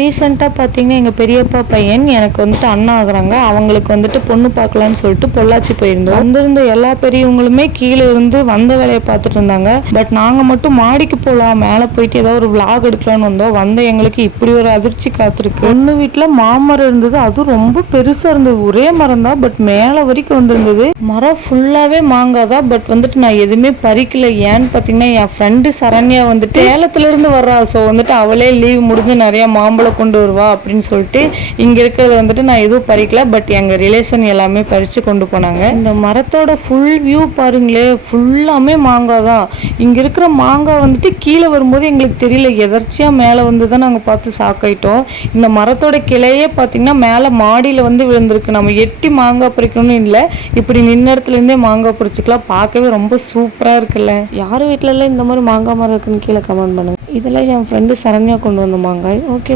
ரீசெண்டாக பார்த்தீங்கன்னா எங்கள் பெரியப்பா பையன் எனக்கு வந்துட்டு அண்ணா ஆகுறாங்க. அவங்களுக்கு வந்துட்டு பொண்ணு பார்க்கலான்னு சொல்லிட்டு பொள்ளாச்சி போயிருந்தோம். வந்திருந்த எல்லா பெரியவங்களுமே கீழே இருந்து வந்த வேலையை பார்த்துட்டு இருந்தாங்க. பட் நாங்கள் மட்டும் மாடிக்கு போகலாம், மேலே போயிட்டு ஏதாவது ஒரு விளாக் எடுக்கலான்னு வந்தோம். வந்த எங்களுக்கு இப்படி ஒரு அதிர்ச்சி காத்திருக்கு. பொண்ணு வீட்டில் மாமரம் இருந்தது, அதுவும் ரொம்ப பெருசாக இருந்தது. ஒரே மரம் தான், பட் மேலே வரைக்கும் வந்திருந்தது. மரம் ஃபுல்லாகவே மாங்காய் தான். பட் வந்துட்டு நான் எதுவுமே பறிக்கல. ஏன்னு பார்த்தீங்கன்னா என் ஃப்ரெண்டு சரண்யா வந்துட்டு சேலத்துலேருந்து வர்றா. ஸோ வந்துட்டு அவளே லீவ் முடிஞ்சு நிறையா மாம்பழம் கொண்டு வருவா அப்படின்னு சொல்லிட்டு இங்கே இருக்கிறத வந்துட்டு நான் எதுவும் பறிக்கல. பட் எங்கள் ரிலேஷன் எல்லாமே பறித்து கொண்டு போனாங்க. இந்த மரத்தோட ஃபுல் வியூ பாருங்களே, ஃபுல்லாமே மாங்காய் தான். இங்கே இருக்கிற மாங்காய் வந்துட்டு கீழே வரும்போது எங்களுக்கு தெரியல, எதர்ச்சியாக மேலே வந்து தான் நாங்கள் பார்த்து சாக்காயிட்டோம். இந்த மரத்தோட கிளையே பார்த்தீங்கன்னா மேலே மாடியில் வந்து விழுந்திருக்கு. நம்ம எட்டி மாங்காய் பறிக்கணும்னு இல்லை, இப்படி நின்ன இடத்துலேருந்தே மாங்காய் பறிச்சுக்கலாம். பார்க்கவே ரொம்ப சூப்பராக இருக்குல்ல. யார் வீட்டிலலாம் இந்த மாதிரி மாங்காய் மரம் இருக்குன்னு கீழே கமெண்ட் பண்ணுங்க. இதெல்லாம் என் ஃப்ரெண்டு சரண்யா கொண்டு வந்த மாங்காய். ஓகே.